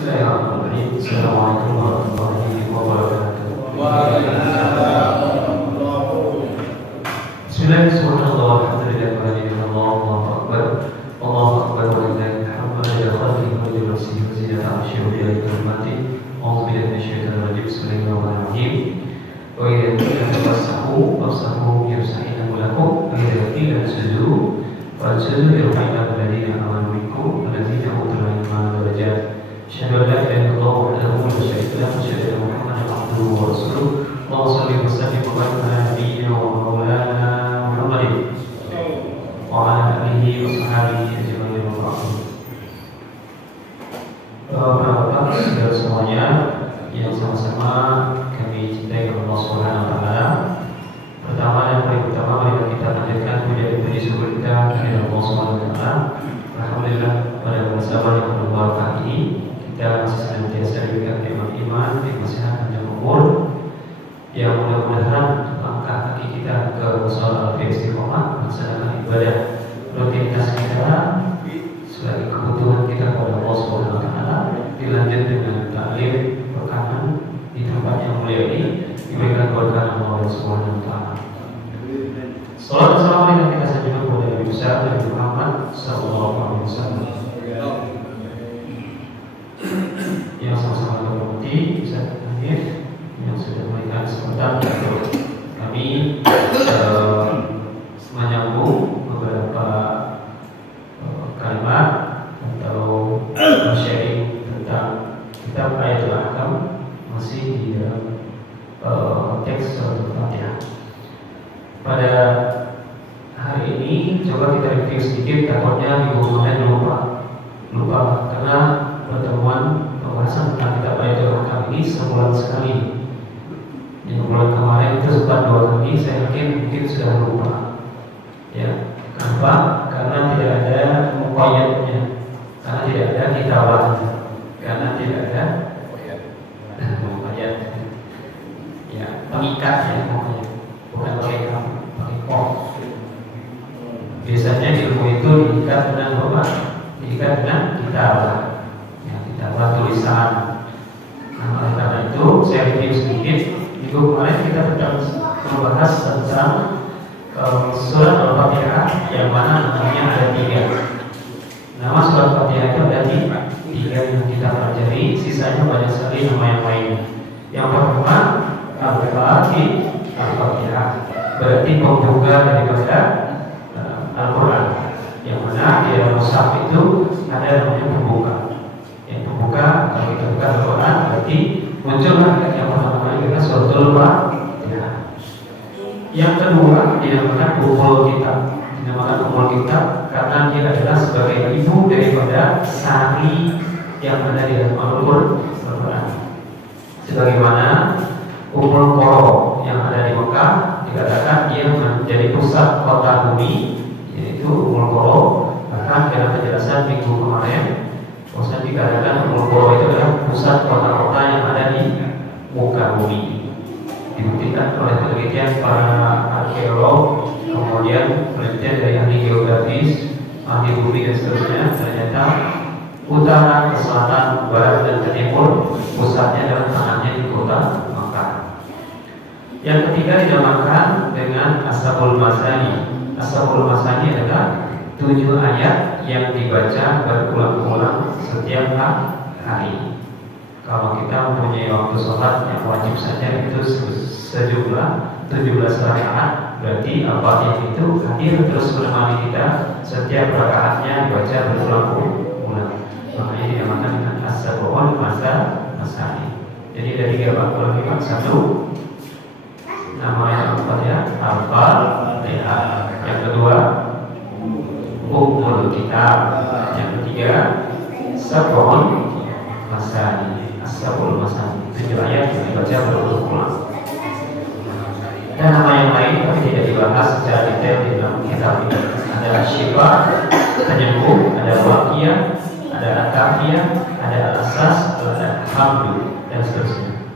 Bismillahirrahmanirrahim. Assalamualaikum warahmatullahi wabarakatuh. Bismillahirrahmanirrahim. Alhamdulillah, Allahu akbar. Allahu akbar wa lillahi alhamdu ala khalqihi wa li nafsihi wa zinata arsyihi wa li kalimati. A'udzu billahi minasyaitonir rajim. Bismillahirrahmanirrahim. Wa idza tafassahu fafsahu yusahhina lakum wa idza qila sujudu fasujudu lirrahmani alladhina amanu minkum alladhina utul ilma darajat. Asyhadu an la ilaha illallah wahdahu la syarika lahu wa asyhadu anna Muhammadan abduhu wa rasuluh. Allahumma shalli wa sallim wa barik ala nabiyyina wa maulana Muhammadin wa ala alihi wa sahbihi ajma'in wa ba'd. Bapak-bapak, saudara semuanya yang sama-sama kami cintai kepada Allah Subhanahu wa taala. Pertama dan paling utama marilah kita panjatkan puja dan puji syukur kita kepada Allah Subhanahu wa taala. Alhamdulillah pada munasabat yang berbarakah ini kita masih senantiasa diberikan nikmat iman, nikmat sehat dan umur yang mudah-mudahan langkah kaki kita ke musala istiqomah melaksanakan ibadah rutinitas kita sebagai kebutuhan kita kepada Allah Subhanahu wa taala, dilanjut dengan taklim rekaman di tempat yang mulia ini diberikan berkah Allah Subhanahu wa taala. Salawat dan salam yang kita sampaikan kepada Nabi besar Nabi Muhammad sallallahu alaihi wasallam. Yang sama-sama berhormati bisa hadir yang sudah memberikan kesempatan untuk kami menyambung beberapa kalimat atau sharing tentang kitab Ayatul Ahkam masih di dalam teks surat Al-Fatihah. Pada hari ini coba kita review sedikit, takutnya minggu kemarin lupa karena pertemuan pembahasan tentang kitab Ayatul Ahkam ini sebulan sekali. Yang bulan kemarin itu sempat 2 kali, saya yakin mungkin sudah lupa. Ya, kenapa? Karena tidak ada muqayyadnya, karena tidak ada kitabahnya, karena tidak ada muqayyad. Ya, pengikatnya pokoknya, bukan pakai kok. Biasanya ilmu itu diikat dengan apa? Diikat dengan kitabah. Ya, kitabah tulisan. Nah, oleh karena itu saya review sedikit. Minggu kemarin kita sedang membahas tentang surat Al-Fatihah yang mana namanya ada 3. Nama surat Al-Fatihah itu ada 3 yang kita pelajari, sisanya banyak sekali nama yang lain. Yang pertama Al-Fatihah, berarti pembuka daripada Al-Quran, yang mana di dalam mushaf itu ada namanya pembuka. Yang pembuka kalau kita buka Al-Quran berarti muncullah yang pertama kali kita suratul Fatihah. Yang kedua dinamakan Ummul Kitab. Dinamakan Ummul Kitab karena dia adalah sebagai ibu daripada sari yang ada di dalam Al-Quran. Sebagaimana Ummul Qura yang ada di Mekah dikatakan dia menjadi pusat kota bumi, yaitu Ummul Qura. Bahkan dalam penjelasan minggu kemarin Ustaz dikatakan Ummul Qura itu adalah pusat kota-kota yang ada di muka bumi. Dibuktikan oleh penelitian para arkeolog, kemudian penelitian dari ahli geografis, ahli bumi dan seterusnya, ternyata utara, ke selatan, barat dan ke timur pusatnya adalah tanahnya di kota Makkah. Yang ketiga dinamakan dengan Ashabul Masani. Ashabul Masani adalah 7 ayat yang dibaca berulang-ulang setiap hari. Kalau kita mempunyai waktu sholat yang wajib saja itu sejumlah 17 rakaat, berarti Al-Fatihah itu hadir terus menemani kita setiap rakaatnya dibaca berulang-ulang. Makanya dinamakan dengan Ashabul Masani. Jadi dari 3 faktor 1 namanya Al-Fatihah, Al-Fatihah. Yang kedua Ummul Kitab. Yang ketiga Sab'un Masani. Ashabul Masani 7 ayat yang dibaca berulang-ulang. Dan nama yang lain tapi tidak dibahas secara detail di dalam kitab ini. Ada Syifa, penyembuh, ada Waqiyah, ada At-Tafiyah, ada Al-Asas, ada Hamdu dan seterusnya.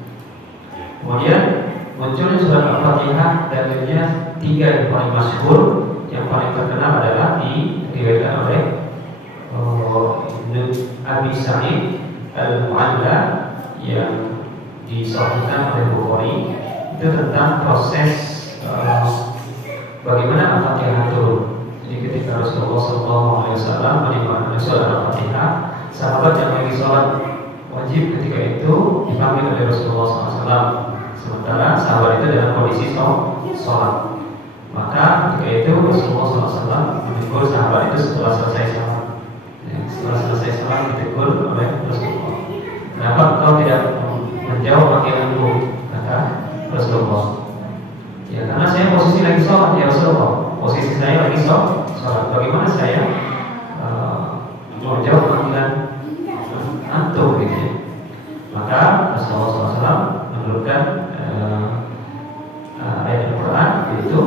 Kemudian munculnya surat Al-Fatihah dalilnya 3 yang paling masyhur. Yang paling terkenal adalah diriwayatkan oleh Ibnu Abi Sa'id Al-Mu'alla yang disahihkan oleh Bukhari, itu tentang proses bagaimana Al-Fatihah turun. Jadi ketika Rasulullah SAW menimba sholat Al-Fatihah, sahabat yang lagi sholat wajib ketika itu dipanggil oleh Rasulullah SAW, sementara sahabat itu dalam kondisi sholat. Maka ketika itu Rasulullah SAW menegur sahabat itu setelah selesai sholat. Setelah selesai sholat ditegur oleh Rasulullah. Kenapa engkau tidak menjawab panggilanku? Kata Rasulullah. Ya karena saya posisi lagi sholat ya Rasulullah. Posisi saya lagi sholat. Bagaimana saya menjawab panggilan antum gitu ya? Maka Rasulullah SAW menurunkan ayat Al-Quran yaitu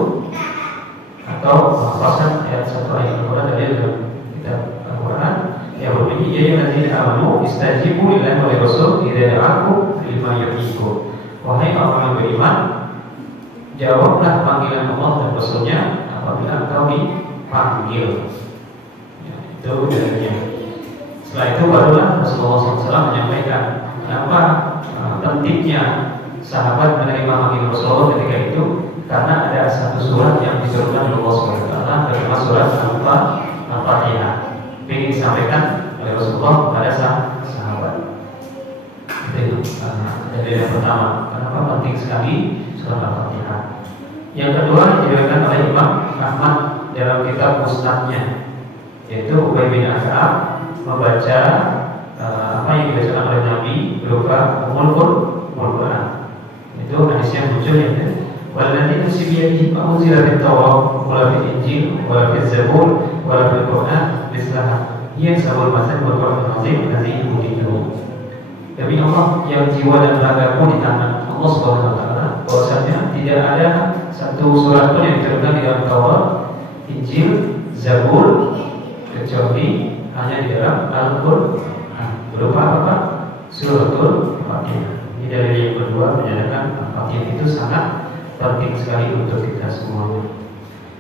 atau menghafalkan ayat satu ayat Al-Quran dari dalam kitab Al-Quran yang berbunyi ya ayyuhalladzina amanu istajibu lillahi wa lirrasul idza da'akum lima yuhyikum. Wahai orang yang beriman, jawablah panggilan Allah dan Rasulnya apabila engkau dipanggil. Ya, itu bedanya. Setelah itu barulah Rasulullah SAW menyampaikan kenapa pentingnya sahabat menerima panggilan Rasulullah ketika itu, karena ada satu surat yang diturunkan oleh Allah SWT bernama surat Al-Fatihah ingin disampaikan oleh Rasulullah kepada sahabat. Itu dari yang pertama, kenapa penting sekali surat Al-Fatihah. Yang kedua diriwayatkan oleh Imam Ahmad dalam kitab Musnadnya, yaitu Ubay bin Ka'ab membaca apa yang dibacakan oleh Nabi berupa Ummul Quran. Itu hadisnya muncul ya. Walladzi nafsi biyadihi ma unzila fit Tawrat wala fil Injil wala fil Zabur wala fil Quran mislah sabul masan wal Quran azim allazi yudilu. Demi Allah yang jiwa dan ragaku di tangan Allah Subhanahu wa taala, bahwasanya tidak ada satu surat pun yang diturunkan di dalam Taurat, Injil, Zabur kecuali hanya di dalam Al-Quran berupa apa? Suratul Fatihah. Ini dari yang kedua menyatakan Al-Fatihah itu sangat penting sekali untuk kita semuanya.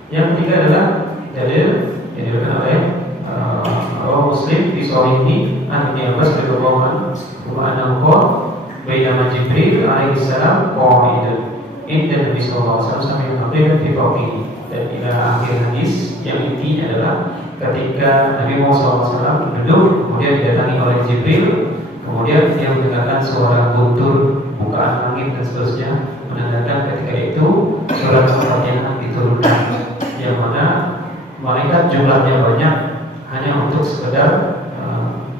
Yang ketiga adalah dalil yang diberikan oleh Muslim di Shahihi an Ibnu Abbas radhiyallahu anhu bainama Jibril alaihi salam qa'idan inda Nabi sallallahu alaihi wasallam sambil fi fawqihi, dan ila akhir hadis yang intinya adalah ketika Nabi Muhammad SAW duduk kemudian didatangi oleh Jibril, kemudian dia mendengarkan suara guntur bukaan langit dan seterusnya, menandakan ketika itu surat Al-Fatihah diturunkan, yang mana malaikat jumlahnya banyak hanya untuk sekedar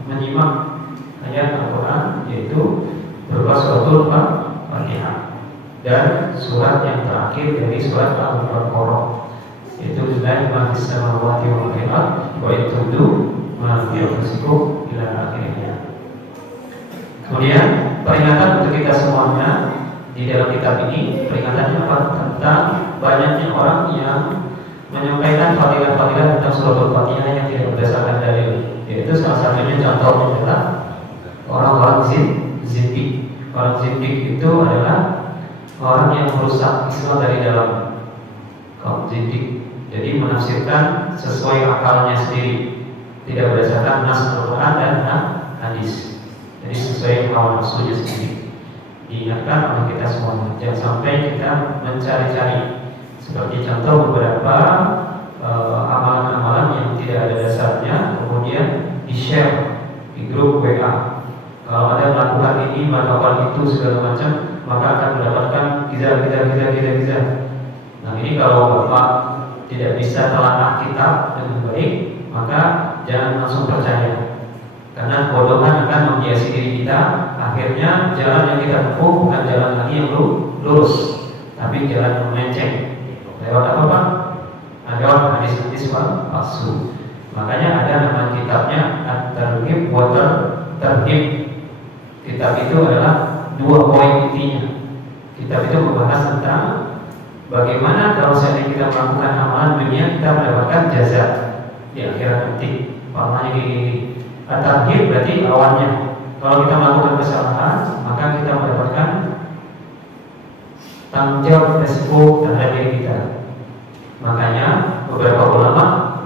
menyimak ayat Al-Quran, yaitu berupa suratul Fatihah dan surat yang terakhir dari surat Al-Baqarah, yaitu lillahi ma fis samawati wa fil ardi wa in tubdu ma fi anfusikum ila akhirnya. Kemudian peringatan untuk kita semuanya di dalam kitab ini, peringatannya apa? Tentang banyaknya orang yang menyampaikan fadilah-fadilah tentang suratul Fatihah yang tidak berdasarkan dalil. Yaitu salah satunya contohnya adalah orang-orang zindik. Orang zindik itu adalah orang yang merusak Islam dari dalam. Kaum zindik, jadi menafsirkan sesuai akalnya sendiri, tidak berdasarkan nas Al-Quran dan hadis. Jadi sesuai hawa nafsunya sendiri. Diingatkan oleh kita semuanya, jangan sampai kita mencari-cari. Seperti contoh beberapa amalan-amalan yang tidak ada dasarnya, kemudian di-share di grup WA. Kalau ada melakukan ini, melakukan itu segala macam, maka akan mendapatkan giza. Nah ini kalau Bapak tidak bisa telaah kitab dengan baik, maka jangan langsung percaya, karena bodohan akan menghiasi diri kita. Akhirnya jalan yang kita tempuh bukan jalan lagi yang lurus, tapi jalan melenceng. Lewat apa Pak? Lewat hadis-hadis palsu. Makanya ada nama kitabnya At-Targhib wa Tarhib. Kitab itu adalah 2 poin intinya. Kitab itu membahas tentang bagaimana kalau seandainya kita melakukan amalan dunia, kita mendapatkan jaza di akhirat nanti. Pahalanya gini. At-Targhib berarti lawannya. Kalau kita melakukan kesalahan, maka kita mendapatkan tanggung jawab resiko terhadap diri kita. Makanya beberapa ulama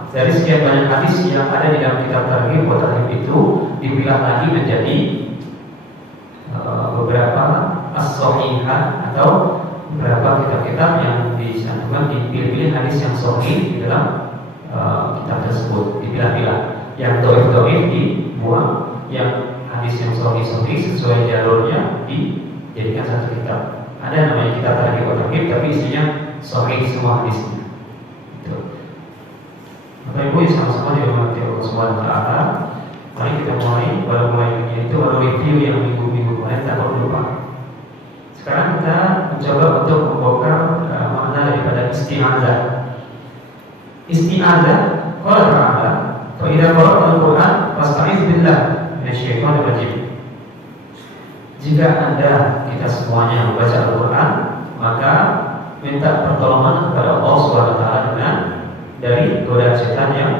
dari sekian banyak hadis yang ada di dalam kitab Targhib wa Tarhib itu dipilah lagi menjadi beberapa as-shahihah atau beberapa kitab-kitab yang dicantumkan dipilih-pilih hadis yang sahih di dalam kitab tersebut, dipilah-pilah. Yang dhaif-dhaif dibuang, yang hadis yang sahih-sahih sesuai jalurnya dijadikan satu kitab. Ada namanya kitab Tarikh wa Tarhib, tapi isinya sahih semua hadisnya. Itu. Bapak Ibu yang sama-sama dirahmati Allah Subhanahu wa taala. Mari kita mulai itu baru review yang minggu-minggu kemarin tak lupa. Sekarang kita mencoba untuk membongkar makna daripada isti'adzah. Isti'adzah qala ta'ala, "Fa idza qara'ta al-Qur'an fasta'iz billah minasyaitonir rajim." Jika Anda kita semuanya membaca Al-Qur'an, maka minta pertolongan kepada Allah Subhanahu wa taala dengan dari godaan setan yang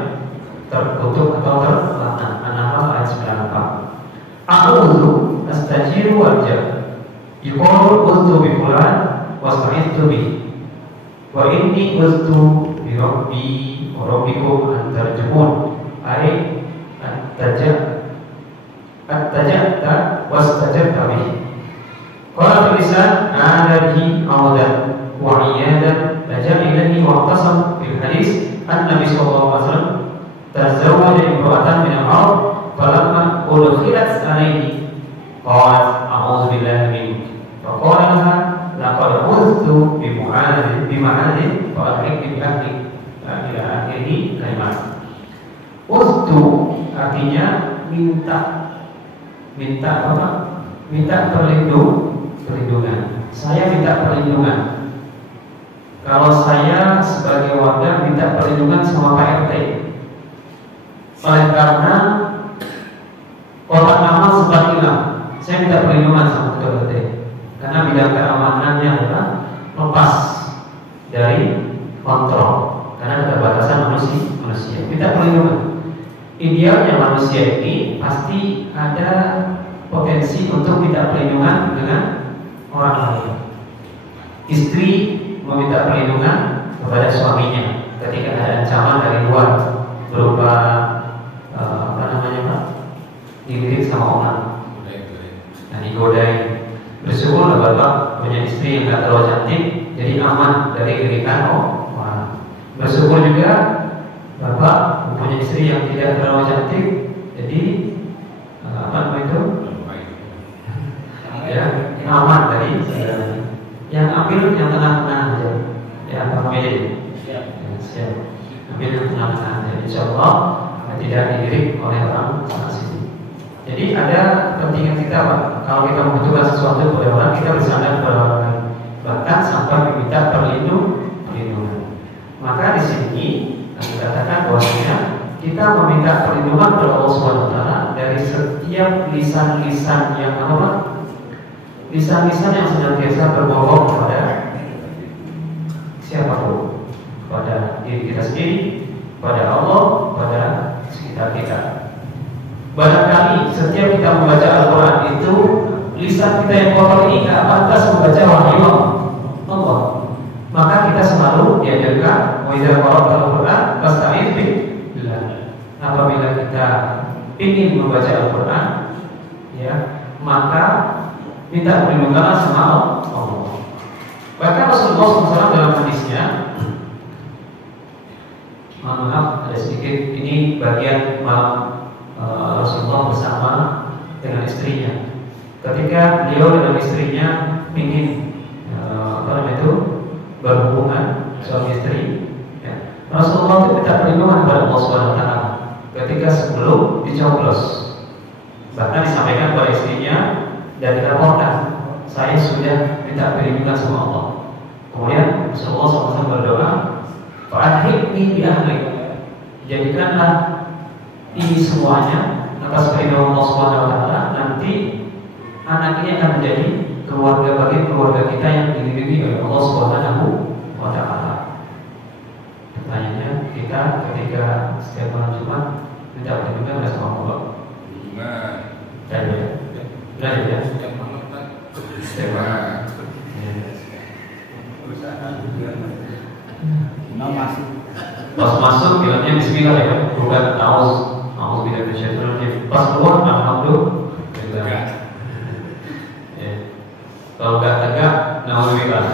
terkutuk atau terlaknat. An-Nahl ayat 94. A'udzu astajiru wajah. Yuqalu uztu bi fulan wasta'idtu bi. Wa inni uztu bi rabbi wa rabbikum an tarjumun. Ai at-tajabta wastajabta bi. Qala lisan a'adhi awdan wa iyadan laja ilahi wa tasam bil hadis an-nabi sallallahu alaihi wasallam tazawwaja imra'atan min al-ard falamma udkhilat alayhi qalat a'udzu billahi minka faqala laha laqad uztu bima'adin fa akhrik bi ahlik ila akhiri kalimat. Uztu artinya minta apa? Minta perlindungan. Saya minta perlindungan. Kalau saya sebagai warga minta perlindungan sama Pak RT, oleh karena kotak amal sempat hilang, saya minta perlindungan sama Ketua RT, karena bidang keamanannya adalah lepas dari kontrol karena keterbatasan manusia. Minta perlindungan. Idealnya manusia ini pasti ada potensi untuk minta perlindungan dengan orang lain. Istri meminta perlindungan kepada suaminya ketika ada ancaman dari luar berupa dilirik sama orang, dan digodain. Bersyukur Bapak punya istri yang gak terlalu cantik, jadi aman dari lirikan orang. Bersyukur juga Bapak punya istri yang tidak terlalu cantik, jadi ya aman dari yang ambil yang tengah-tengah aja. Ya, Pak Medi. Siap. Ambil yang tengah-tengah aja. Insyaallah tidak dilirik oleh orang sana sini. Jadi ada kepentingan kita, Pak. Kalau kita membutuhkan sesuatu kepada orang, kita bersandar kepada orang lain, bahkan sampai meminta perlindungan. Maka di sini kami katakan bahwasanya kita meminta perlindungan kepada Allah Subhanahu wa taala dari setiap lisan-lisan yang apa? Lisan-lisan yang senantiasa berbohong kepada siapapun, kepada diri kita sendiri, pada Allah, pada sekitar kita. Barangkali setiap kita membaca Al-Quran itu lisan kita yang kotor ini tidak pantas membaca wahyu Allah. Maka kita selalu diajarkan wa idza qara'ta Al-Quran fasta'iz billah. Apabila kita ingin membaca Al-Quran, ya, maka minta perlindungan sama Allah. Bahkan Rasulullah SAW dalam hadisnya, maaf ada sedikit, ini bagian Rasulullah bersama dengan istrinya. Ketika beliau dengan istrinya ingin berhubungan suami istri, ya, Rasulullah itu minta perlindungan kepada Allah Subhanahu wa taala ketika sebelum dicoblos. Bahkan disampaikan kepada istrinya dan dilaporkan, saya sudah minta perlindungan sama Allah. Kemudian Rasulullah SAW berdoa, "Fa'adhibni bi ahlik." Jadikanlah ini semuanya atas perlindungan Allah Subhanahu wa taala, nanti anak ini akan menjadi keluarga bagi keluarga kita yang dilindungi oleh Allah Subhanahu wa taala. Pertanyaannya, kita ketika setiap malam Jumat minta perlindungan sama Allah. Belajar ya. Setiap malam. Pas masuk bilangnya bismillah ya, bukan ta'awuz. A'udzu billahi minasyaitonir rajim. Pas keluar alhamdulillah. Ya. Kalau nggak tegak, naudzubillah.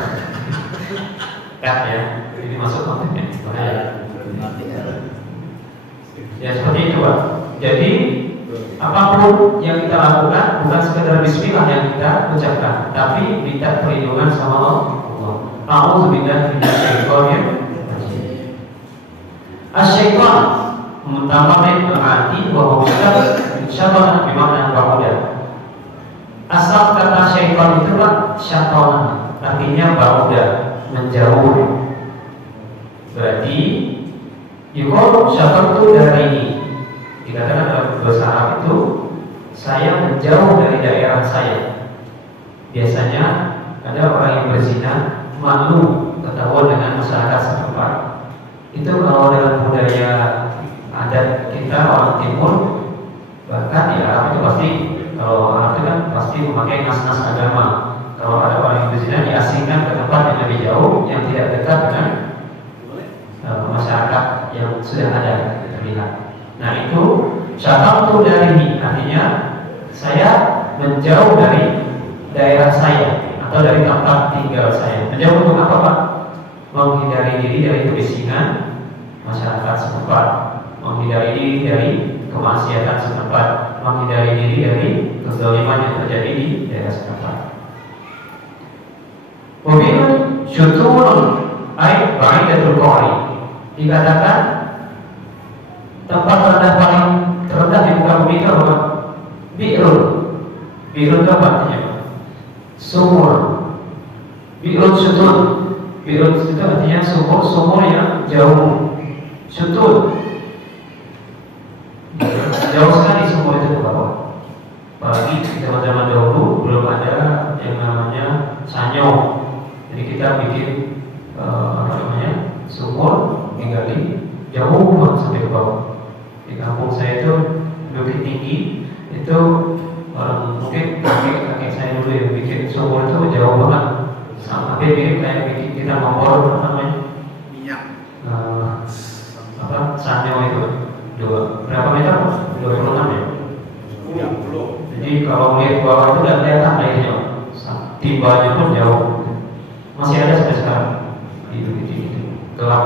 Cut ya. Ini masuk kontennya. Ya seperti itu Pak. Jadi apapun yang kita lakukan bukan sekedar bismillah yang kita ucapkan, tapi minta perlindungan sama Allah. A'udzubillahi minasyaitonir rajim. Asyaiton mutamamin al-ati wa huwa syaitan bimana ba'uda. Asal kata syaitan itu Pak, syaitan artinya ba'uda, menjauh. Berarti yukol syaitan itu dari ini. Dikatakan dalam bahasa Arab itu, saya menjauh dari daerah saya. Biasanya ada orang yang berzina malu ketahuan dengan masyarakat setempat. Itu kalau dalam budaya adat kita orang Timur, bahkan di Arab itu pasti, kalau Arab itu kan pasti memakai nas-nas agama. Kalau ada orang yang berzina diasingkan ke tempat yang lebih jauh, yang tidak dekat dengan masyarakat yang sudah ada terlihat. Nah itu syaitan itu dari ini, artinya saya menjauh dari daerah saya atau dari tempat tinggal saya. Menjauh untuk apa Pak? Menghindari diri dari kebisingan masyarakat setempat, menghindari diri dari kemaksiatan setempat, menghindari diri dari kezaliman yang terjadi di daerah setempat. Wabilun syuturun ay ba'idatul qari. Dikatakan tempat terendah paling terendah di muka bumi itu apa? Bi'run. Bi'run itu apa artinya? Sumur. Bi'run syutun. Bi'run itu artinya sumur yang jauh. Syutun. Jauh sekali sumur itu ke bawah. Apalagi di zaman-zaman dahulu belum ada yang namanya sanyo. Jadi kita bikin sumur menggali jauh banget sampai ke bawah. Di kampung saya itu Bukit Tinggi itu mungkin kakek saya dulu yang bikin sumur itu jauh banget, sampai mirip kayak bikin kita ngompor apa namanya minyak sanyo itu berapa meter? 26 ya? 20. Jadi kalau melihat bawah itu nggak kelihatan airnya, timbanya pun jauh. Masih ada sampai sekarang itu gelap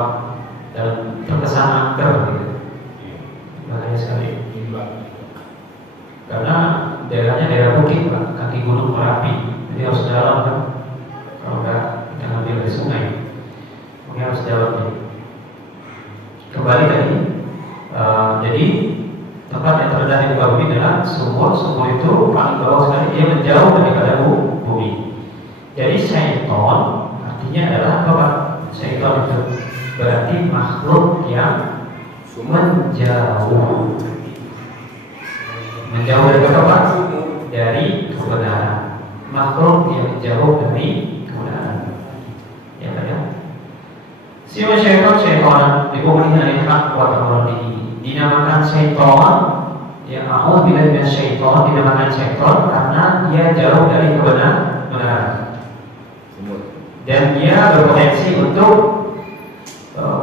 dan terkesan angker gitu. Bahaya sekali. Karena daerahnya daerah bukit Pak, kaki gunung Merapi, jadi harus dalam kan. Kalau enggak kita ngambil dari sungai, mungkin harus dalam. Kembali tadi, jadi tempat yang terendah di muka bumi adalah sumur. Sumur itu paling bawah sekali, dia menjauh daripada bumi. Jadi syaitan artinya adalah apa Pak? Syaitan itu berarti makhluk yang menjauh. Menjauh dari apa? Dari kebenaran. Makhluk yang jauh dari kebenaran. Ya kan ya? Siapa syaitan dikumpulkan dari hak wa ta'ala. Dinamakan syaitan, ya a'udzubillahi minasyaitan, dinamakan syaitan karena dia jauh dari kebenaran. Dan dia berpotensi untuk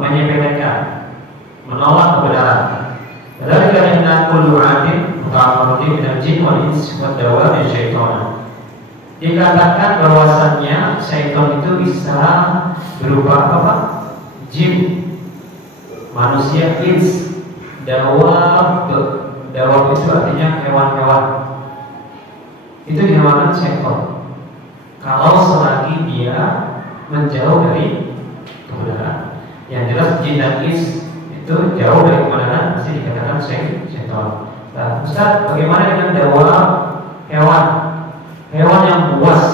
menyepelekan, menolak kebenaran. Padahal karena kullu 'adin muta'arradi minal jin wal ins wad dawabi syaitan. Dikatakan bahwasannya syaitan itu bisa berupa apa? Jin, manusia, ins, dawab. Dawab itu artinya hewan-hewan. Itu dinamakan syaitan. Kalau selagi dia menjauh dari kebenaran. Yang jelas jin dan ins itu jauh dari kebenaran, pasti dikatakan syaitan. Nah, Ustaz, bagaimana dengan dawab, hewan? Hewan yang buas,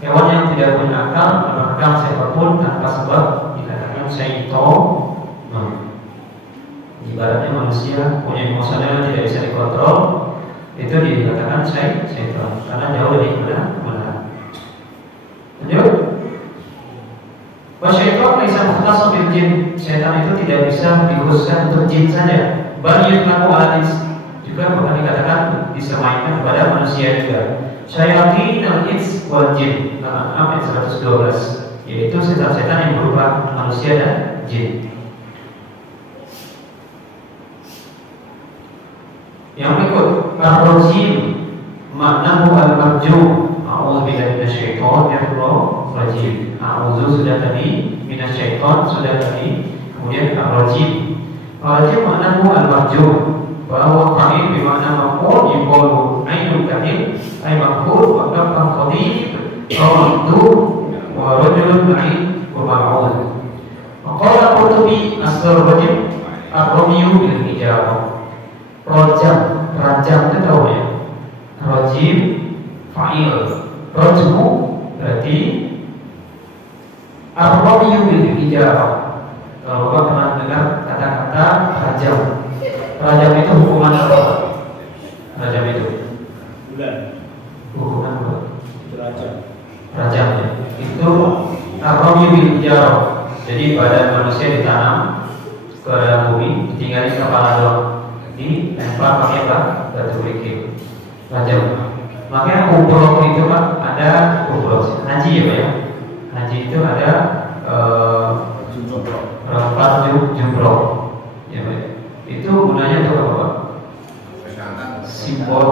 hewan yang tidak punya akal, merekam siapapun tanpa sebab, dikatakan syaitan. Ibaratnya manusia punya emosional yang tidak bisa dikontrol, itu dikatakan syaitan karena jauh dari kebenaran. Lanjut. Syaitan bisa mukhtas bil jin. Syaitan itu tidak bisa dikhususkan untuk jin saja. Bal yutlaku ala ins. Juga bahkan dikatakan disemainkan kepada manusia juga. Syayatin al-ins wal jin. Al-An'am ayat 112. Yaitu setan-setan yang berupa manusia dan jin. Yang berikut ar-rajim maknahu al-marjum. A'udzubillahi minasyaitonir rajim. A'udzu sudah tadi, minasyaiton sudah tadi, kemudian ar-rajim. Ar-rajim maknahu al-marjum, bahwa fa'il bermakna maf'ul yuqalu ainul kalim ay maf'ul wa kafan qadib rawatu wa rajulun ain wa maf'ul. Qala Qurtubi asal rajim ar-ramyu bil hijarah. Rajam itu tahu ya. Rajim fa'il, rajmu berarti ar-ramyu bil hijarah. Kalau Bapak pernah dengar kata-kata rajam. Rajam itu hukuman apa? Rajam itu hukuman apa? Rajam ya. Itu ar-ramyu bil hijarah. Jadi badan manusia ditanam ke dalam bumi, tinggal di kepala doang, dilempar pakai batu kerikil. Rajam. Makanya umroh itu kan ada umroh haji ya Pak ya. Haji itu ada jumroh ya Pak. Itu gunanya untuk apa? Simbol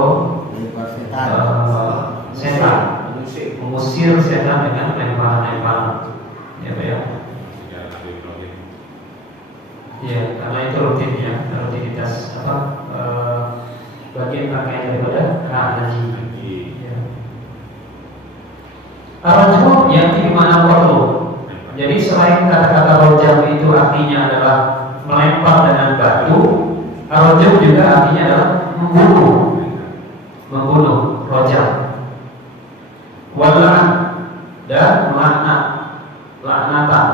setan, mengusir setan dengan lemparan-lemparan ya Pak ya. Ya, karena itu rutinnya, rutinitas bagian pakaian daripada haji. Ya. Ar-rajmu yang dimana perlu. Jadi selain kata-kata rajam itu artinya adalah melempar dengan batu, ar-rajmu juga artinya adalah membunuh, rajam. Wal'an dan laknatan.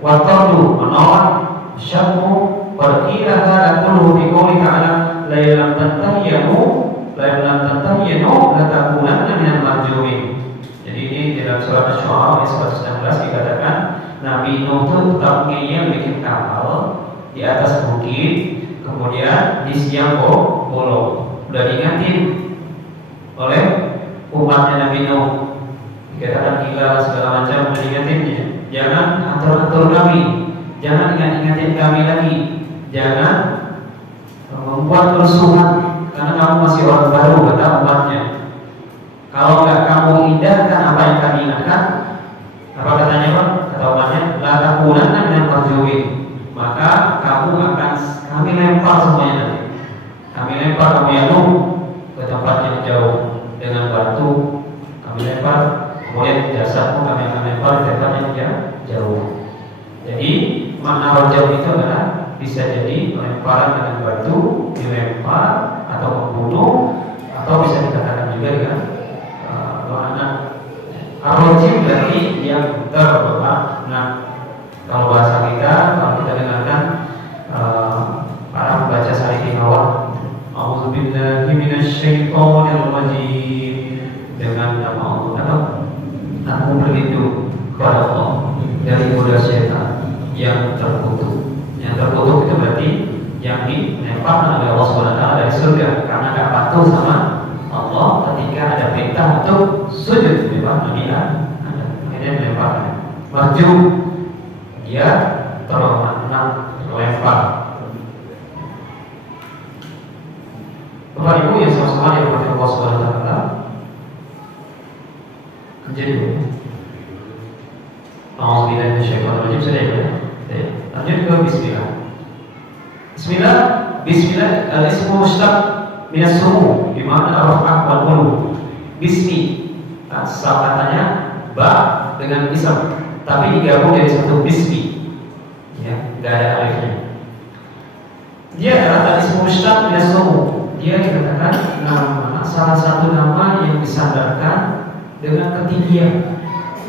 Watardu menolak, syammu berkira hadatuhu biqouli ta'ala la lam tantahiyanu latakunanna minal marjumin. Jadi ini dalam surat Asy-Syu'ara ayat 116 dikatakan Nabi Nuh itu tetap ingin bikin kapal di atas bukit, kemudian di siang bolong. Sudah diingatin oleh umatnya Nabi Nuh, dikatakan gila segala macam, sudah diingatin. Jangan atur-atur kami, jangan ingat-ingatin kami lagi, jangan membuat kerusuhan karena kamu masih orang baru, kata umatnya. Kalau nggak kamu indahkan apa yang kami ingatkan, apa katanya Pak? Kata umatnya, la takunanna minal marjumin, maka kamu akan kami lempar semuanya nanti. Kami lempar kamu yang ke tempat yang jauh dengan batu, kami lempar. Kemudian jasadmu kami akan lempar di tempat yang jauh. Jadi makna rajam itu adalah bisa jadi lemparan dengan batu, dilempar atau membunuh, atau bisa dikatakan juga dengan laknat. Ar-rajim berarti yang terlaknat. Kalau bahasa kita, kalau kita dengarkan para pembaca Salihin awal, A'udzubillahi minasyaitonir rajim, dengan nama Allah. Aku berlindung kepada Allah dari godaan setan yang terkutuk. Yang terkutuk itu berarti yang dilempar oleh Allah SWT dari surga karena tidak patuh sama Allah ketika ada perintah untuk sujud. Memang Nabi akhirnya dilempar. Marjum, dia terlempar. Bapak Ibu yang sama-sama dirahmati Allah SWT, jadi Alhamdulillah minasyaitonir rajim sudah ya. Lanjut ke bismillah. Bismillah, bismillah al-ismu mushtaq min as-sumu di mana ar-raf'ah wal qulub. Bismi. Asal katanya ba dengan ism, tapi digabung jadi satu bismi. Ya, enggak ada alifnya. Dia adalah al-ismu mushtaq min as-sumu. Dia dikatakan nama, salah satu nama yang disandarkan dengan ketinggian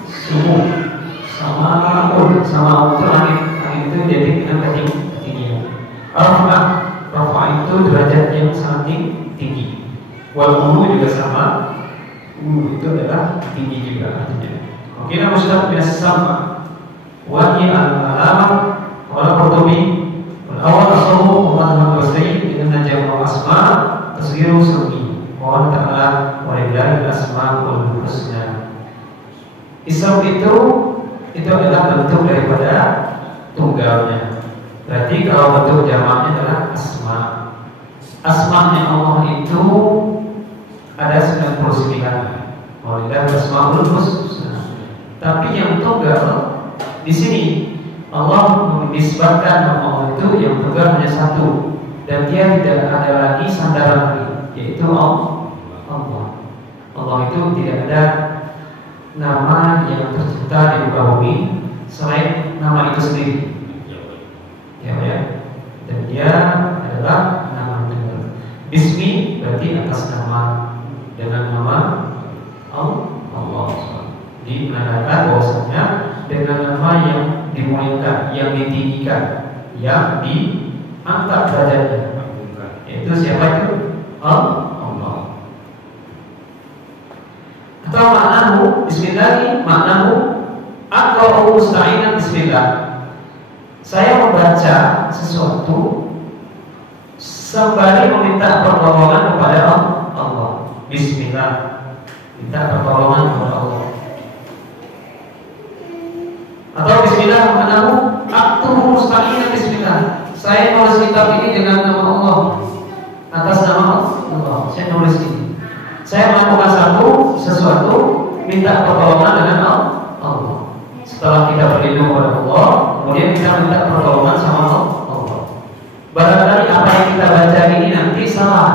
sumu sama untuk langit itu jadi dengan ketinggian. Rafa itu derajat yang sangat tinggi. Wal ulu juga sama, itu adalah tinggi juga artinya. Mungkin mushtaq min as-sama wa hiya al-alamah wal Qurtubi wal awal asluhu Muhammad Basri dengan najam wa asma tasghiru sami. Allah Ta'ala walillahi al-asma'ul husna. Ism itu adalah bentuk daripada tunggalnya. Berarti kalau bentuk jamaknya adalah asma. asma-Nya Allah itu ada 99. Walillahi asmaul husna. Tapi yang tunggal di sini Allah menisbatkan nama Allah itu yang tunggal hanya satu, dan dia tidak ada lagi sandaran lagi, yaitu Allah. Allah itu tidak ada nama yang tercipta di muka bumi selain nama itu sendiri. Ya. Dan dia adalah nama tunggal. Bismi berarti atas nama, dengan nama Allah. Dikatakan bahwasanya dengan nama yang dimuliakan, yang ditinggikan, yang diangkat derajatnya, yaitu siapa itu? Allah. Atau maknamu Bismillah, maknamu aqra'u musta'inan bismillah. Saya membaca sesuatu sembari meminta pertolongan kepada Allah. Bismillah, minta pertolongan kepada Allah. Atau Bismillah maknamu aktubu mustaqinan bismillah. Saya menulis kitab ini dengan nama Allah, atas nama Allah. Saya nulis ini. Saya melakukan sesuatu minta pertolongan dengan Allah. Setelah kita berlindung kepada Allah, kemudian kita minta pertolongan sama Allah. Barangkali apa yang kita baca ini nanti salah,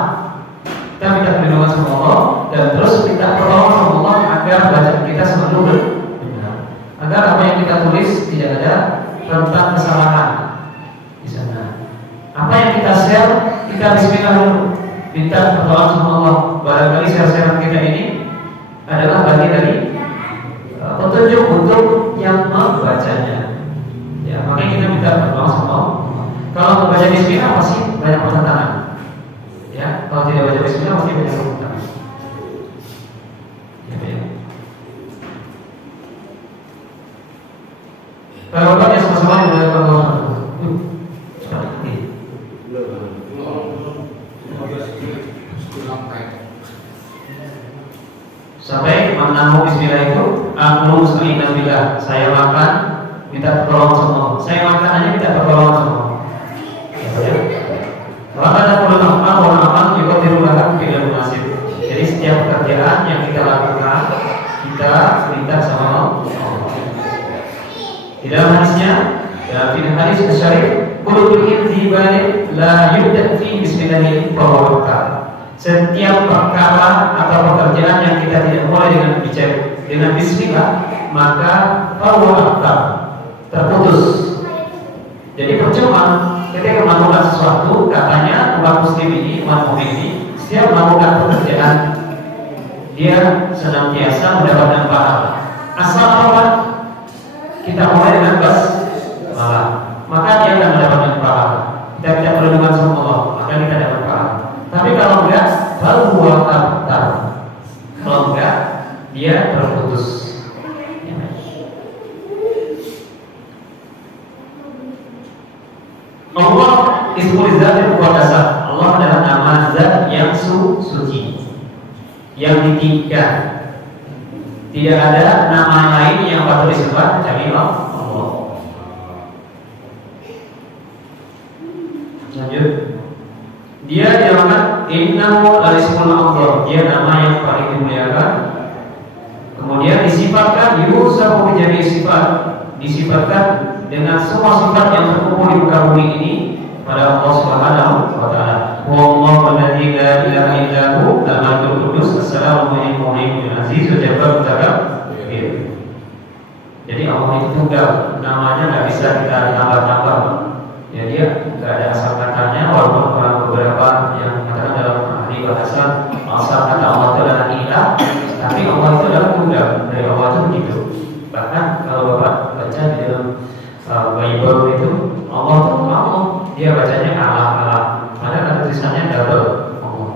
kita minta perlindungan sama Allah dan terus minta pertolongan sama Allah agar bacaan kita selalu benar, agar apa yang kita tulis tidak ada rentan kesalahan di sana. Apa yang kita share, kita bismillah dulu, minta pertolongan sama Allah. Barangkali share-share kita ini adalah bagian dari petunjuk untuk yang membacanya. Ya, makanya kita minta pertolongan sama Allah. Kalau membaca bismillah pasti banyak pertentangan. Ya, kalau tidak baca bismillah pasti banyak pertentangan. Ya. Kalau baca sama-sama di dalam Allah. Sampai makna bismillah itu aku mustaqinan billah. Saya makan minta pertolongan sama Allah. Saya makan aja minta pertolongan sama Allah. Ya. Maka ada ulama juga dirulakan bila munasib. Jadi setiap pekerjaan yang kita lakukan kita minta sama Allah. Di dalam hadisnya, dalam hadis syarif, kullu intibali la yubda fi bismillah bahwa setiap perkara atau pekerjaan yang kita tidak mulai dengan bismillah, maka bahwa terputus. Jadi percuma ketika melakukan sesuatu, katanya umat muslim ini, umat mukmin ini, setiap melakukan pekerjaan dia senantiasa mendapatkan pahala. Asal apa? Kita mulai dengan basmalah, maka dia akan mendapatkan pahala. Kita tidak perlindungan sama Allah, maka kita dapat pahala. Tapi kalau enggak, kalau enggak, dia terputus. Allah ismul zat muqaddasah. Allah adalah nama zat yang suci, yang ditinggikan. Tidak ada nama lain yang patut disembah kecuali Allah. Lanjut. Dia dinamakan innahu al-ismul a'zam. Dia nama yang paling dimuliakan. Kemudian disifatkan yusafu bi jami'i sifat. Disifatkan dengan semua sifat yang terkumpul di muka bumi ini pada Allah Subhanahu wa taala. Wallahu alladzi la ilaha illa hu al-malikul qudus as-salamu alaykum aziz wa jabbar mutakabbir. Jadi Allah itu tunggal, namanya nggak bisa kita tambah-tambah. Ya, dia nggak ada asal katanya, walaupun orang beberapa yang mengatakan dalam ahli bahasa asal kata Allah itu adalah ilah, tapi Allah itu adalah tunggal. Dari Allah itu begitu. Bahkan kalau Bapak baca di dalam Bible itu Allah itu Allah, dia bacanya Allah. Padahal ada tulisannya double Allah.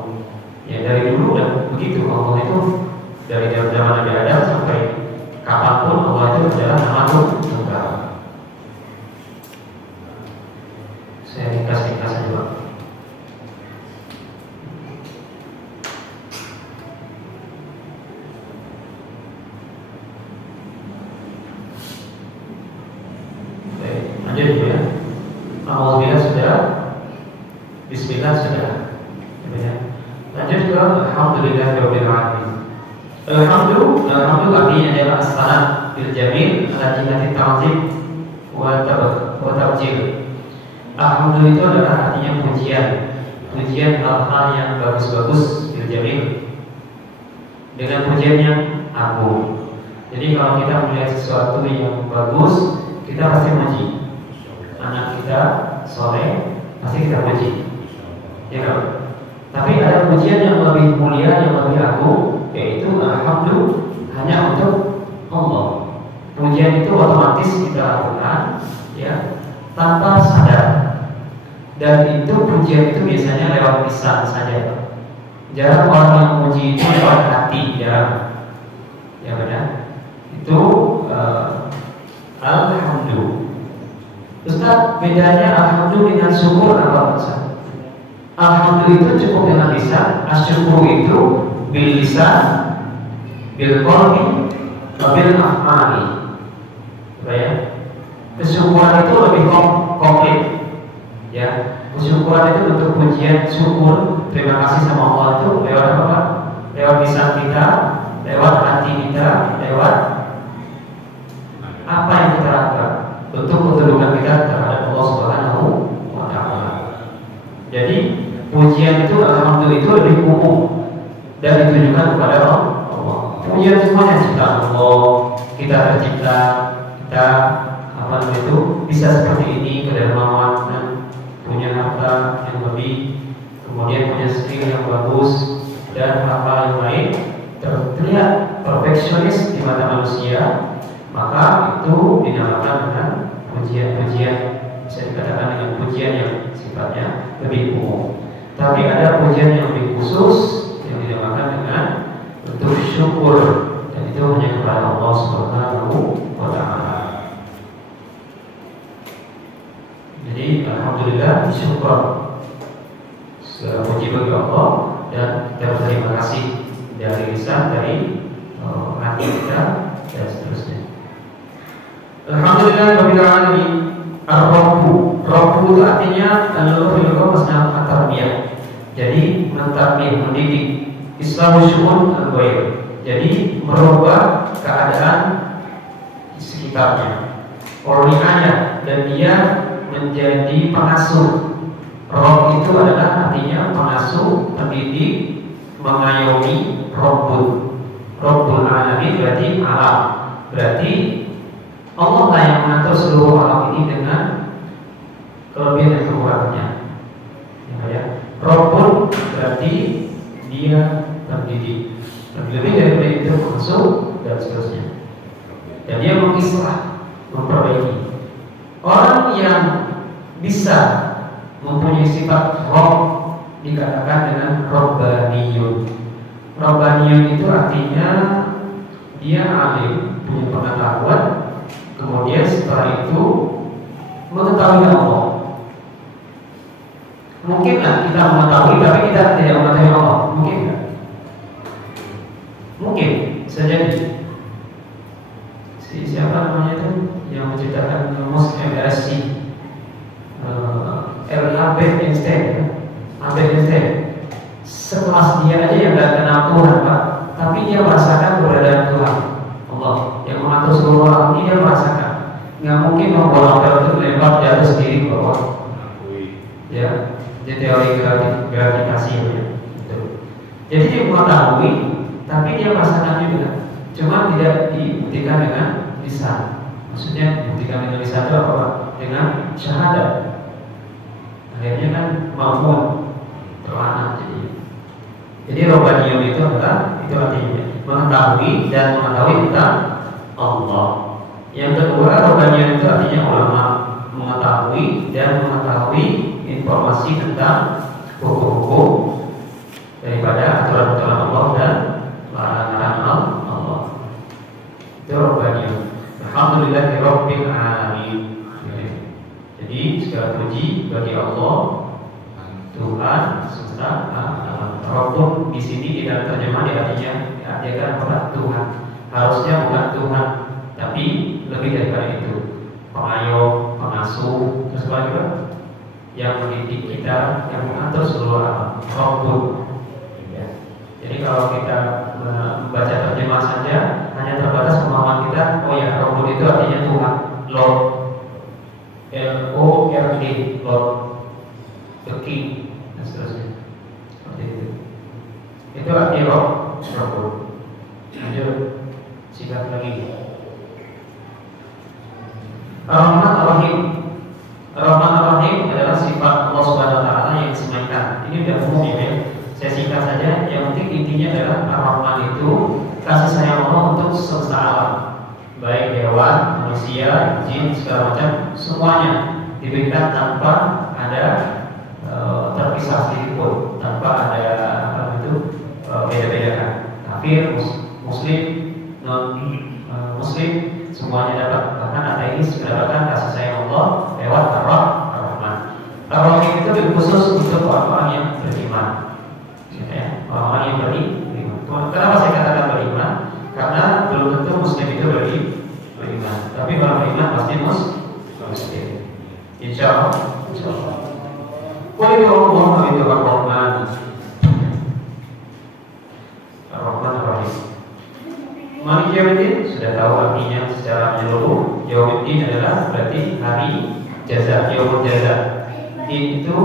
Ya dari dulu dan begitu Allah itu dari zaman Nabi Adam sampai kapanpun Allah itu adalah nama tunggal. Saya ringkas saja Pak. Alhamdulillahirabbil alamin. Alhamdulillah artinya adalah as-salat bil jamil ala jihati ta'zim wa tabjil. Alhamdulillah itu adalah artinya pujian hal-hal yang bagus-bagus bil jamil, dengan pujian yang agung. Jadi kalau kita melihat sesuatu yang bagus, kita pasti puji. Anak kita soleh, pasti kita puji, ya kan? Tapi ada pujian yang lebih mulia, yang lebih agung, yaitu alhamdulillah hanya untuk Allah. Pujian itu otomatis kita lakukan, ya, tanpa sadar. Dan itu pujian itu biasanya lewat lisan saja. Jarang orang yang puji itu lewat hati, jarang. Ya benar. Itu alhamdulillah. Ustaz, bedanya alhamdulillah dengan syukur apa Ustaz? Alhamdulillah itu cukup dengan lisan, asyukur itu bil lisan, bil qalbi, bil af'ali. Ya. Kesyukuran itu lebih komplit. Ya, kesyukuran itu untuk pujian, syukur, terima kasih sama Allah itu lewat apa? Lewat lisan kita, lewat hati kita, lewat apa yang kita lakukan untuk kedudukan kita terhadap Allah Subhanahu wa Ta'ala. Jadi pujian itu alhamdulillah itu lebih umum dan ditujukan kepada Allah. Pujian semuanya ciptaan Allah, kita tercipta, kita itu bisa seperti ini, kedermawan dan punya harta yang lebih, kemudian punya skill yang bagus dan hal-hal yang lain, terlihat perfeksionis di mata manusia, maka itu dinamakan dengan pujian-pujian, bisa dikatakan dengan pujian yang sifatnya lebih umum. Tapi ada pujian yang lebih khusus yang dinamakan dengan bentuk syukur, dan itu hanya kepada Allah Subhanahu wa Ta'ala. Jadi alhamdulillah syukur, segala puji bagi Allah, dan kita berterima kasih dari lisan, dari hati kita dan seterusnya. Alhamdulillah rabbil alamin. Ar-Rabbu, Rabbu itu artinya al-lugha masna at-tarbiyah. Jadi mentarbiyah, mendidik. Islamu syu'un al-ghair. Jadi merubah keadaan sekitarnya. Qur'aniyah, dan dia menjadi pengasuh. Rabb itu adalah artinya pengasuh, pendidik, mengayomi. Rabbul alamin berarti alam. Berarti Allah lah yang mengatur seluruh alam ini dengan kelebihan dan kekurangannya. Ya. Rabbun berarti dia pendidik. Lebih dari itu pengasuh dan seterusnya. Dan dia mengislah, memperbaiki. Orang yang bisa mempunyai sifat Rabb dikatakan dengan Rabbaniyun. Rabbaniyun itu artinya dia alim, punya pengetahuan, kemudian setelah itu mengetahui Allah. Mungkinkah kita mengetahui tapi kita tidak mengetahui Allah? Mungkin nggak? Mungkin, bisa jadi. Siapa namanya itu yang menciptakan rumus MRSI? Albert Einstein. Albert Einstein. Sekelas dia aja yang nggak kenal Tuhan, Pak, tapi dia merasakan keberadaan Tuhan, Allah yang mengatur seluruh alam ini. Dia merasakan. Nggak mungkin membawa itu lempar jatuh sendiri ke bawah. Ya, jadi teori gravitasi ya. Jadi dia mengetahui, tapi dia merasakan juga. Cuma tidak dibuktikan dengan lisan. Maksudnya dibuktikan dengan lisan itu apa? Dengan syahadat. Akhirnya kan mampu terlana jadi Rabbaniyun itu adalah, itu artinya mengetahui dan mengetahui tentang Allah. Yang kedua, Rabbaniyun itu artinya ulama, mengetahui dan mengetahui informasi tentang hukum-hukum daripada aturan-aturan Allah dan larangan-larangan Allah. Itu Rabbaniyun. Alhamdulillahirabbil alamin. Jadi segala puji bagi Allah, Tuhan semesta alam. Rabbun di sini di dalam terjemahan diartikan apa? Tuhan. Harusnya bukan Tuhan, tapi lebih daripada itu. Pengayom, pengasuh, terus apa juga? Yang mendidik kita, yang mengatur seluruh alam. Rabbun. Ya. Itu arti roh. Lanjut, singkat lagi. Ar-Rahman Ar-Rahim. Ar-Rahman Ar-Rahim adalah sifat Allah Subhanahu Wa Taala yang disemaikan. Ini udah umum ya. Saya singkat saja. Yang penting intinya adalah Ar-Rahman itu kasih sayang Allah untuk semesta alam, baik hewan, manusia, jin, segala macam, semuanya diberikan tanpa ada terpisah sedikit pun, tanpa ada beda-bedakan. Kafir, muslim, muslim, semuanya dapat. Bahkan ateis mendapatkan kasih sayang Allah lewat Ar-Rahman. Ar-Rahim itu khusus untuk orang-orang yang beriman. Orang-orang yang beriman. Kenapa saya katakan beriman? Karena belum tentu muslim itu beriman. Tapi kalau beriman pasti muslim. Insya Allah. Qul Allah itu Ar-Rahman. Ar-Rahman Ar-Rahim. Malik Yaumiddin sudah tahu artinya secara menyeluruh. Yaumiddin adalah berarti hari jaza, yaumul jaza. Itu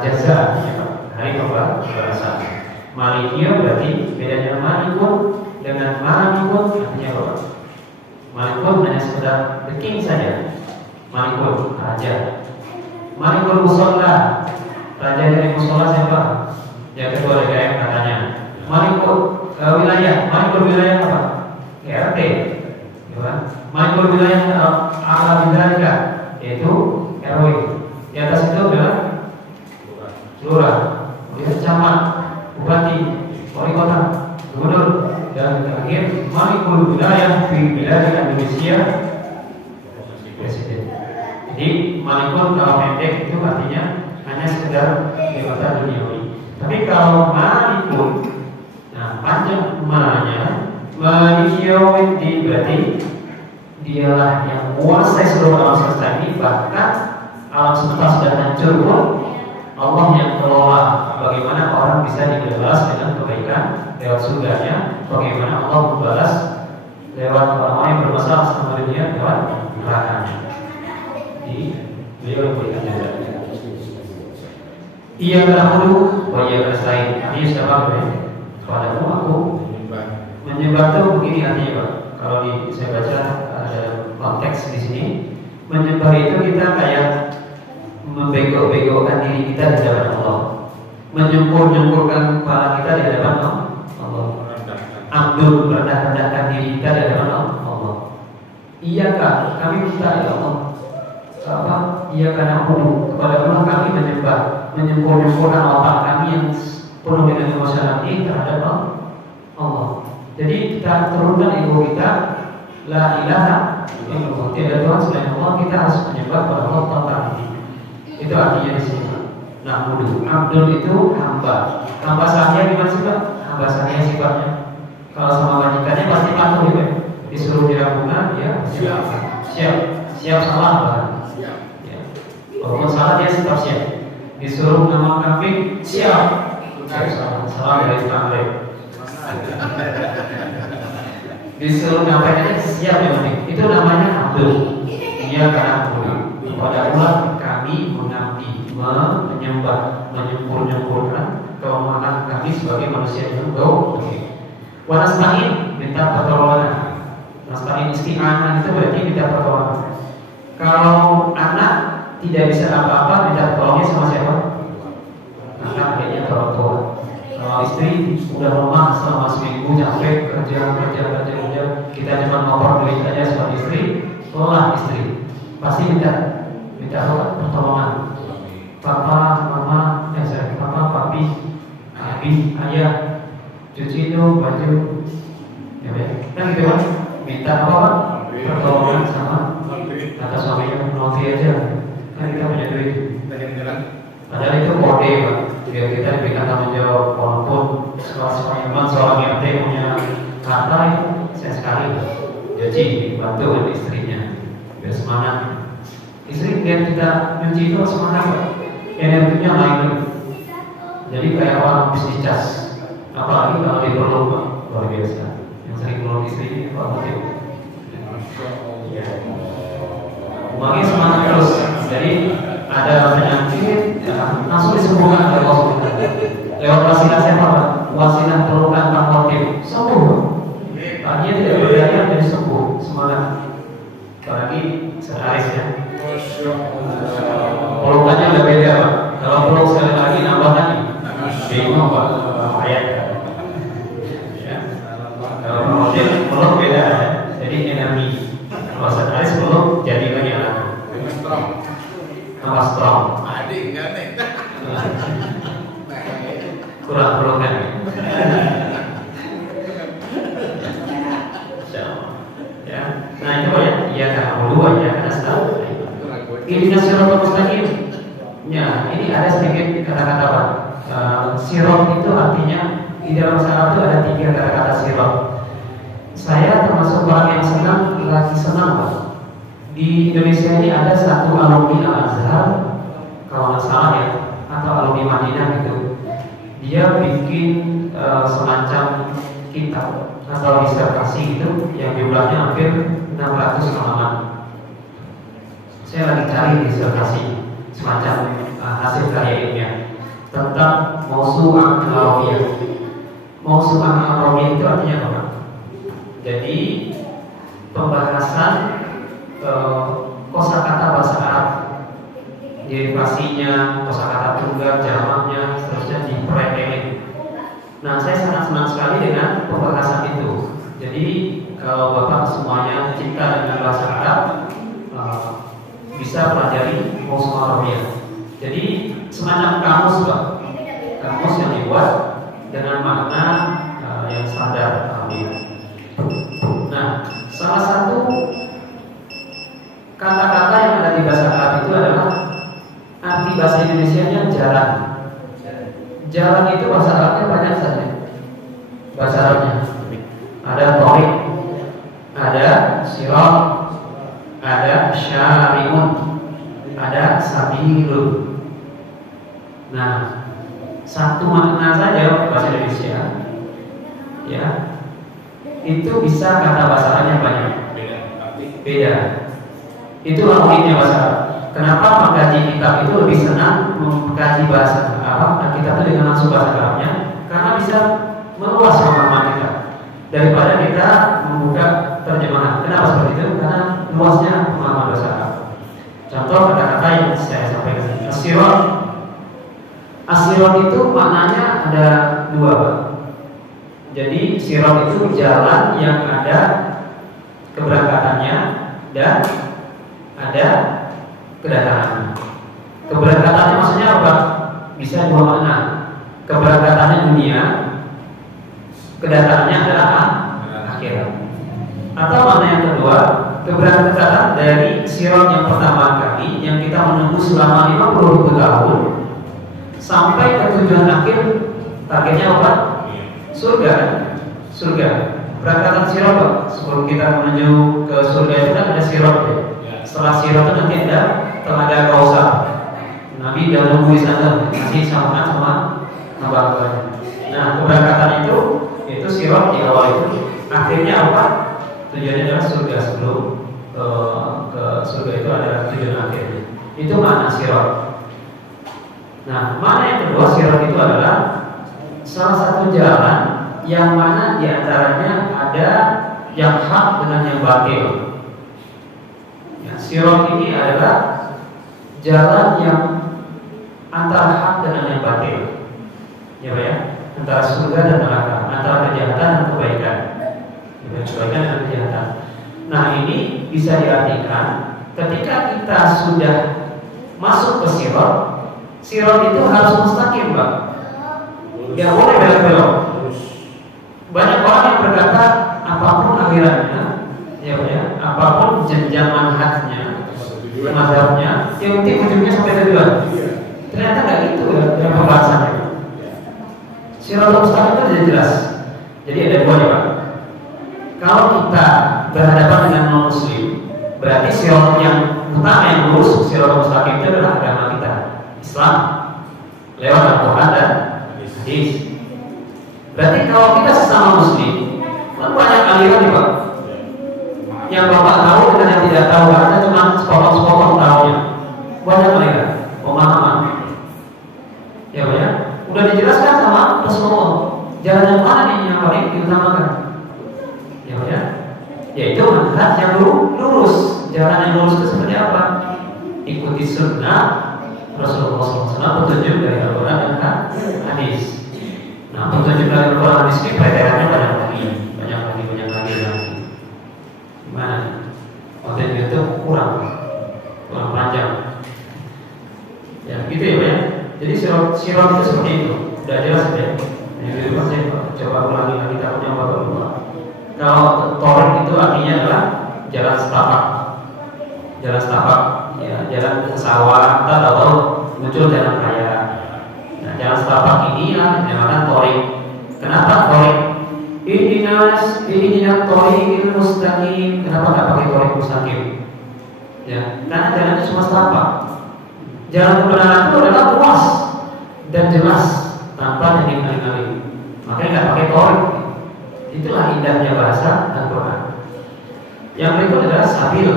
jaza, hari pembalasan. Maliknya berarti bedanya Malikun dengan Malikun artinya apa? Malikun hanya sekedar the king saja. Malikun raja. Malikul Musolla, raja dari musola siapa? Yang kedua DKM katanya. Malikul wilayah, Malikul wilayah apa? RT. Malikul wilayah ala bidalika, yaitu RW. Di atas itu adalah lurah, kemudian camat, bupati, wali kota, gubernur, dan terakhir Malikul wilayah di wilayah Indonesia, presiden. Jadi Malikul kalau pendek itu artinya hanya sekedar jabatan duniawi. Tapi kalau Malikul, nah panjang namanya Malik Yaumiddin, berarti dialah yang menguasai seluruh alam semesta ini. Bahkan alam semesta sudah hancur pun Allah yang kelola bagaimana orang bisa dibalas dengan kebaikan lewat surganya, bagaimana Allah membalas lewat orang-orang yang bermasalah sama dunia lewat nerakanya. Beliau memberikan jalan. Ia berahulu, ia bersaing. Artinya siapa kepadamu aku menyembah itu begini artinya Pak. Kalau saya baca ada konteks di sini, menyembah itu kita kayak membego-begokan diri kita di hadapan Allah, menyempurkan kepala kita di hadapan Allah, abdul merendahkan diri kita di hadapan Allah. Iyakah kami minta ya Allah, apa? Ia karena kepada Allah kami menyempurnakan otak kami yang penuh dengan emosional ini terhadap Allah. Jadi kita turunkan ego kita, la ilaha illallah, tidak Tuhan selain Allah, kita harus menyembah kepada Allah total. Itu artinya di sini. Nah, abdul itu hamba. Hamba sahnya gimana sih Pak? Hamba sahnya sifatnya. Kalau sama majikannya pasti patuh ya. Disuruh dirampungkan, ya siap salah Pak. Walaupun salah dia tetap siap. Disuruh nama kambing, siap salah dari kambing. Disuruh ngapain aja siap ya penting. Itu namanya abdul. Dia karena kepada Allah kami mengabdi, menyembah, menyempurnakan keumahan kami sebagai manusia yang baik. Wanastain minta pertolongan. Nastain isti'anah itu berarti minta pertolongan. Kalau anak tidak bisa apa-apa, minta tolongnya sama siapa? Anak kayaknya orang tua. Kalau istri udah lemah selama seminggu, capek kerja, kita cuma ngoper duit aja sama istri, tolong istri. Pasti minta pertolongan. Papa, mama, papa, papi, ayah, cuci itu baju, ya kan gitu kan? Minta apa? Pertolongan sama kata suaminya, nanti aja. Kan kita punya duit. Padahal itu kode Pak, biar kita diberikan tanggung jawab. Walaupun seorang RT punya kata itu saya sekali jadi bantu dengan istrinya biar semangat. Istri biar kita nyuci itu semangat Pak, energinya lain. Jadi kayak orang bisnis cas, apalagi kalau diperlukan Pak, luar biasa. Yang sering belum istri ini Pak motif. Uangnya semangat terus. Jadi ada penyakit, ya, langsung disembuhkan oleh Allah. Lewat wasilah siapa Pak? wasilah pelukan Pak Khotib sembuh. Tadinya tidak berdaya jadi sembuh semangat. Apalagi searis ya. Pelukannya udah beda Pak. Kalau peluk sekali lagi nambah lagi. Bingung Pak. Ayat. Ya. Kalau Pak Khotib peluk beda ya. Jadi energi. Kalau searis peluk jadi lagi anak. Tambah strong. Adik kan nih. Kurang pelukan. Ya. Nah itu Pak ya. Iya kan dua ya karena setahu. Ihdinas siratal mustaqim. Ya, ini ada sedikit kata-kata Pak. Sirat itu artinya di dalam bahasa Arab itu ada 3 kata-kata sirat. Saya termasuk orang yang lagi senang Pak. Di Indonesia ini ada satu alumni Al-Azhar, kalau nggak salah ya, atau alumni Madinah gitu. Dia bikin semacam kitab atau disertasi gitu yang jumlahnya hampir 600 halaman. Saya lagi cari disertasi semacam hasil karya ilmiah tentang mausu'ah al-rawiyah. Mausu'ah al-rawiyah itu artinya apa? Jadi pembahasan kosakata bahasa Arab, derivasinya, kosakata tunggal, jamaknya, seterusnya diperhatikan. Nah, saya sangat senang sekali dengan pembahasan itu. Jadi kalau Bapak semuanya cinta dengan bahasa Arab, bisa pelajari mausu'ah al-rawiyah. Jadi semacam kamus Pak, kamus yang dibuat dengan makna yang standar alamiah. Nah, salah satu kata-kata yang ada di bahasa Arab itu adalah arti bahasa Indonesianya jalan. Jalan itu bahasa Arabnya banyak saja. Bahasa Arabnya ada thariq, ada sirat, ada syari'un, ada sabilun. Nah, satu makna saja bahasa Indonesia ya itu bisa kata bahasa Arabnya banyak. Beda. Itulah uniknya bahasa Arab. Kenapa mengkaji kitab itu lebih senang mengkaji bahasa Arab kitab itu dengan langsung bahasa Arabnya? Karena bisa meluas pemahaman kita daripada kita membuka terjemahan. Kenapa seperti itu? Karena luasnya pemahaman bahasa Arab. Contoh kata-kata yang saya sampaikan ini. As-sirat. As-sirat itu maknanya ada 2. Jadi sirat itu jalan yang ada keberangkatannya dan ada kedatangan. Keberangkatannya maksudnya apa? Bisa 2 makna. Keberangkatannya dunia, kedatangannya adalah akhirat. Atau makna yang kedua, keberangkatan dari sirat yang pertama kali yang kita menunggu selama 50 tahun sampai ke tujuan akhir, targetnya apa? Surga. Surga. Berangkatan sirat Pak. Sebelum kita menuju ke surga itu kan ada sirat ya. Setelah sirat itu nanti ada telaga Kausar. Nabi dahulu di sana masih sama hamba-hambanya. Nah, keberangkatan itu sirat di awal itu akhirnya apa? Tujuannya adalah surga. Sebelum ke surga itu adalah tujuan akhirnya. Itu makna sirat. Nah, makna yang kedua sirat itu adalah salah satu jalan yang mana diantaranya ada yang hak dengan yang batil. Ya, sirat ini adalah jalan yang antara hak dengan yang batil. Ya Pak ya, antara surga dan neraka, antara kejahatan dan kebaikan. Kebaikan dan kejahatan. Nah, ini bisa diartikan ketika kita sudah masuk ke sirat, sirat itu harus mustaqim Pak. Gak boleh belok-belok. Banyak orang yang berkata apapun alirannya, ya, apapun jenjang manhajnya, mazhabnya, yang penting ujungnya sampai tujuan. Ternyata nggak gitu ya dalam pembahasannya. Siratal mustaqim itu sudah jelas. Jadi ada 2 ya Pak. Kalau kita berhadapan dengan non muslim, berarti sirat yang utama yang lurus siratal mustaqim itu adalah agama kita, Islam, lewat Al-Quran dan hadis. Berarti kalau kita sesama muslim, kan banyak aliran nih Pak. Yang Bapak tahu dan yang tidak tahu, ada cuma sepotong-sepotong tahunya. Banyak aliran, pemahaman. Ya Pak ya, udah dijelaskan sama Rasulullah. Jangan jalan yang mana nih yang paling diutamakan? Ya, yaitu manhaj yang lurus. Jalan yang lurus itu seperti apa? Ikuti sunnah Rasulullah SAW, petunjuk dari Al-Quran dan hadis. Nah, petunjuk dari Al-Quran dan hadis ini peredarannya banyak lagi. Gimana? Konten itu kurang panjang. Ya, gitu ya, Pak ya. Jadi sirat itu seperti itu. Udah jelas ya. Ini dulu saya coba ulangi lagi takutnya Bapak lupa. Kalau torik itu artinya adalah jalan setapak. Jalan setapak, ya, jalan ke sawah, atau muncul jalan raya. Nah, jalan setapak ini dinamakan torik. Kenapa torik? Ini torik mustaqim. Kenapa nggak pakai torik mustaqim? Ya, karena jalannya cuma setapak. Jalan kebenaran itu adalah luas dan jelas tanpa yang dialing-aling. Makanya nggak pakai torik. Itulah indahnya bahasa Al-Quran. Yang berikut adalah sabil.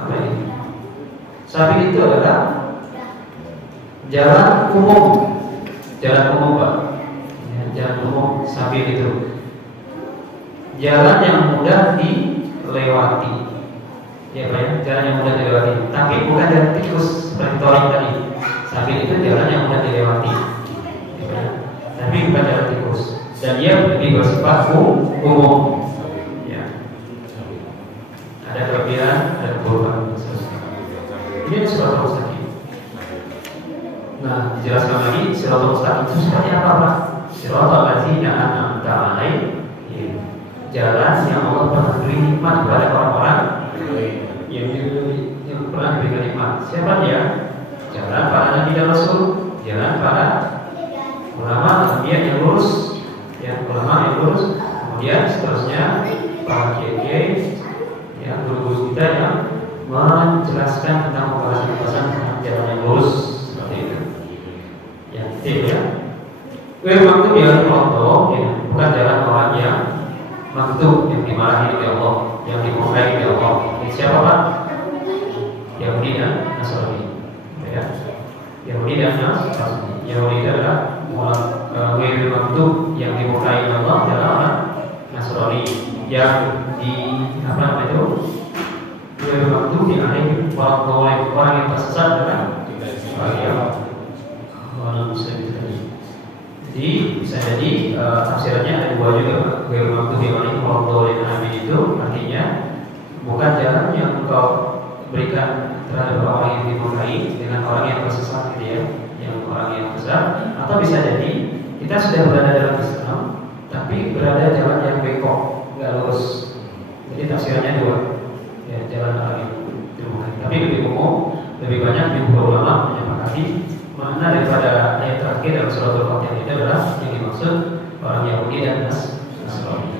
Apa ini? Sabil itu adalah jalan umum. Jalan umum, Pak. Ya, jalan umum, sabil itu jalan yang mudah dilewati. Ya, Pak ya, jalan yang mudah dilewati. Tapi bukan jalan tikus seperti torik tadi. Sabil itu jalan yang mudah dilewati. Ya, tapi bukan jalan tikus. Dan dia lebih bersifat umum. Ya. Ada kelebihan dan kekurangan. Ini siratal mustaqim. Nah, dijelaskan lagi siratal mustaqim itu seperti apa, Pak? Siratal ladzina an'amta 'alaihim. Jalan yang Allah pernah beri nikmat kepada orang-orang yang pernah diberikan nikmat. Siapa dia? Jalan para nabi dan rasul, jalan para ulama yang lurus, ya, ulama yang lurus. Kemudian seterusnya para kiai, ya, guru-guru kita yang menjelaskan tentang pembahasan tentang jalan yang lurus seperti itu. Ya, itu ya. Memang itu jalan Allah, ya, bukan jalan orang yang maktub, yang dimarahi oleh Allah, yang dimurkai oleh Allah. Siapa, Pak? Yahudi dan Nasrani. Ya. Yahudi dan Nasrani. Yahudi adalah ghairil maktub, yang dimurkai oleh Allah adalah Nasrani. Yang di apa namanya itu? Ghairil maktub yang ada orang yang tersesat adalah orang Muslim tadi. Jadi bisa jadi tafsirannya ada dua juga. Ghairil maktub yang ada orang Nabi itu artinya bukan jalan yang engkau berikan terhadap orang yang dimurkai dengan orang yang tersesat, gitu ya, yang orang yang besar. Atau bisa jadi kita sudah berada dalam Islam tapi berada jalan yang bengkok, nggak lurus. Jadi tafsirannya dua, ya, jalan orang yang dimurkai. Tapi lebih umum, lebih banyak di buku ulama menyepakati makna daripada ayat terakhir dalam surat Al-Fatihah itu adalah yang dimaksud orang Yahudi dan Nasrani.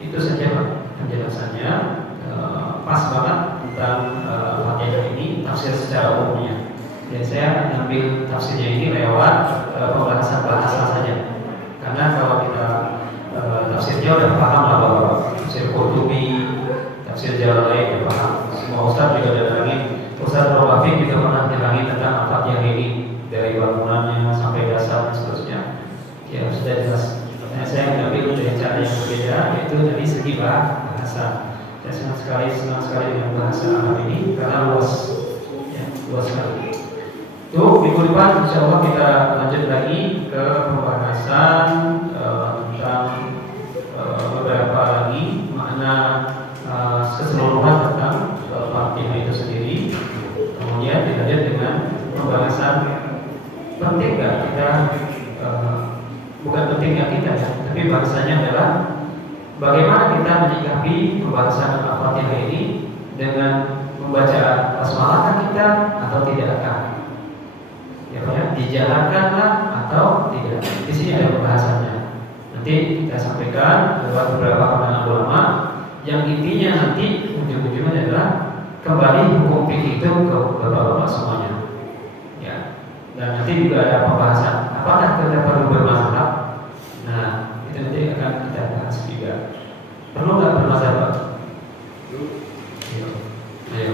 Itu saja, Pak, penjelasannya. Pas banget tentang Fatihah ini, tafsir secara umumnya. Dan saya ambil tafsirnya ini lewat pembahasan bahasa saja. Karena kalau kita tafsirnya udah paham lah, bahwa tafsir Qurtubi, tafsir Jalalain udah paham. Semua ustaz juga udah nerangin. Ustaz Rawafi juga pernah nerangin tentang Fatihah ini dari bangunannya sampai dasar dan seterusnya. Ya sudah jelas. Nah, saya mengambil dari cara yang berbeda, yaitu dari segi bahasa. Saya senang sekali dengan bahasa Arab ini karena luas, ya, luas sekali. Tuh, minggu depan insya Allah kita lanjut lagi ke pembahasan tentang beberapa lagi makna keseluruhan tentang Fatihah itu sendiri. Kemudian dilanjut dengan pembahasan penting nggak kita, bukan pentingnya kita ya, tapi bahasanya adalah bagaimana kita menyikapi pembahasan Al-Fatihah ini dengan membaca basmalah kita atau tidakkah? Ya, dijalankanlah atau tidak? Di sini ada pembahasannya. Nanti kita sampaikan lewat beberapa pandangan ulama yang intinya nanti ujung-ujungnya adalah kembali hukum fikih itu ke bapak-bapak semuanya. Ya. Dan nanti juga ada pembahasan apakah kita perlu bermazhab. Nah, itu nanti akan kita bahas juga. Perlu nggak bermazhab? Ayo.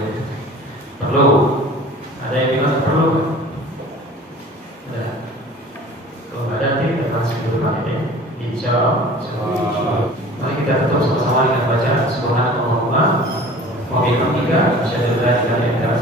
Perlu. Ada yang bilang perlu? Ada. asyhadu an la ilaha illa anta